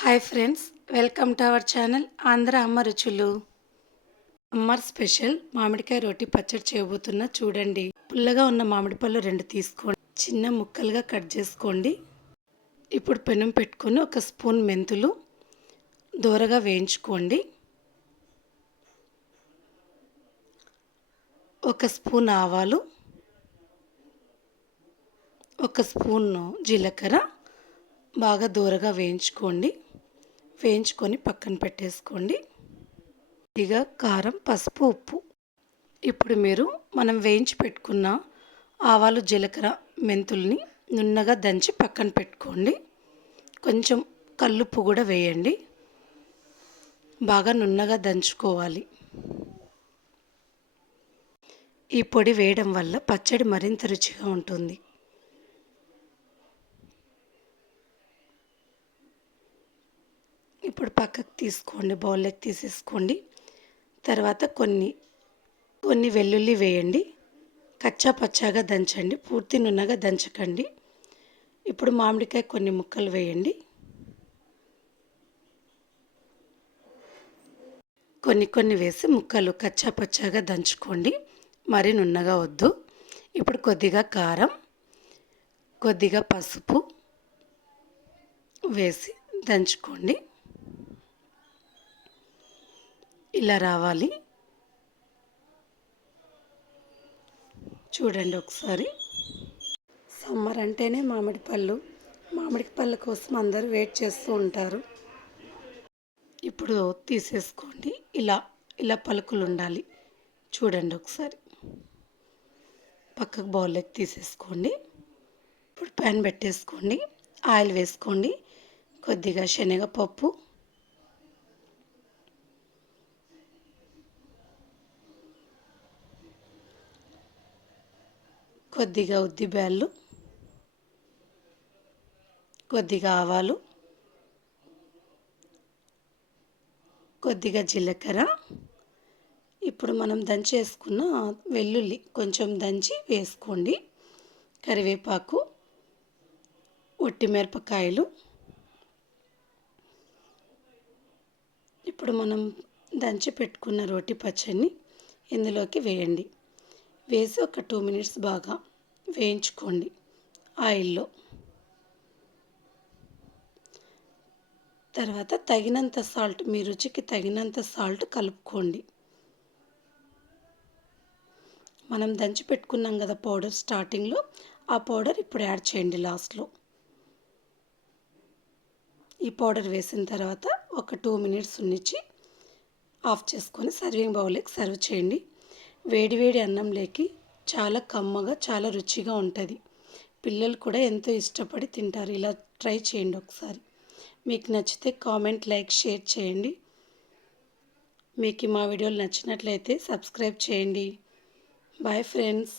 Hi friends, welcome to our channel Andhra అమ్మ రుచులు. Summer special మామిడికాయ రోటి పచ్చడి చేయబోతున్నా చూడండి. పుల్లగా ఉన్న మామిడి పళ్ళు 2 తీసుకోండి, చిన్న ముక్కలుగా కట్ చేసుకోండి. ఇప్పుడు పెనం పెట్టుకొని 1 స్పూన్ మెంతులు దోరగా వేయించుకోండి. 1 స్పూన్ ఆవాలు, 1 స్పూన్ జీలకర్ర బాగా దోరగా వేయించుకొని పక్కన పెట్టేసుకోండి. కొద్దిగా కారం, పసుపు, ఉప్పు. ఇప్పుడు మనం వేయించి పెట్టుకున్న ఆవాలు, జీలకర్ర, మెంతుల్ని నున్నగా దంచి పక్కన పెట్టుకోండి. కొంచెం కల్లుప్పు కూడా వేయండి. బాగా నున్నగా దంచుకోవాలి. ఈ పొడి వేయడం వల్ల పచ్చడి మరింత రుచిగా ఉంటుంది. ఇప్పుడు పక్కకు తీసుకోండి, బౌల్లోకి తీసేసుకోండి. తర్వాత కొన్ని వెల్లుల్లి వేయండి. కచ్చా పచ్చాగా దంచండి, పూర్తి నున్నగా దంచకండి. ఇప్పుడు మామిడికాయ కొన్ని ముక్కలు వేయండి. కొన్ని వేసి ముక్కలు కచ్చా పచ్చాగా దంచుకోండి, మరీ నున్నగా వద్దు. ఇప్పుడు కొద్దిగా కారం, కొద్దిగా పసుపు వేసి దంచుకోండి. ఇలా రావాలి. చూడండి ఒకసారి. సమ్మర్ అంటేనే మామిడి పళ్ళ కోసం అందరూ వెయిట్ చేస్తూ ఉంటారు. ఇప్పుడు తీసేసుకోండి. ఇలా పలుకులు ఉండాలి. చూడండి ఒకసారి. పక్కకు బౌల్లోకి తీసేసుకోండి. ఇప్పుడు ప్యాన్ పెట్టేసుకోండి, ఆయిల్ వేసుకోండి. కొద్దిగా శనగపప్పు, కొద్దిగా ఉద్దిబ్యాళ్ళు, కొద్దిగా ఆవాలు, కొద్దిగా జీలకర్ర. ఇప్పుడు మనం దంచేసుకున్న వెల్లుల్లి కొంచెం దంచి వేసుకోండి. కరివేపాకు, ఒట్టిమిరపకాయలు. ఇప్పుడు మనం దంచి పెట్టుకున్న రోటి పచ్చడిని ఇందులోకి వేయండి. వేసి ఒక 2 మినిట్స్ బాగా వేయించుకోండి ఆయిల్లో. తర్వాత తగినంత సాల్ట్, మీ రుచికి తగినంత సాల్ట్ కలుపుకోండి. మనం దంచి పెట్టుకున్నాం కదా పౌడర్ స్టార్టింగ్లో, ఆ పౌడర్ ఇప్పుడు యాడ్ చేయండి లాస్ట్లో. ఈ పౌడర్ వేసిన తర్వాత ఒక 2 మినిట్స్ ఉంచి ఆఫ్ చేసుకొని సర్వింగ్ బౌల్లోకి సర్వ్ చేయండి. వేడివేడి అన్నంలోకి చాలా కమ్మగా, చాలా రుచిగా ఉంటుంది. పిల్లలు కూడా ఎంతో ఇష్టపడి తింటారు. ఇలా ట్రై చేయండి ఒకసారి. మీకు నచ్చితే కామెంట్, లైక్, షేర్ చేయండి. మీకు మా వీడియోలు నచ్చినట్లయితే సబ్స్క్రైబ్ చేయండి. Bye friends.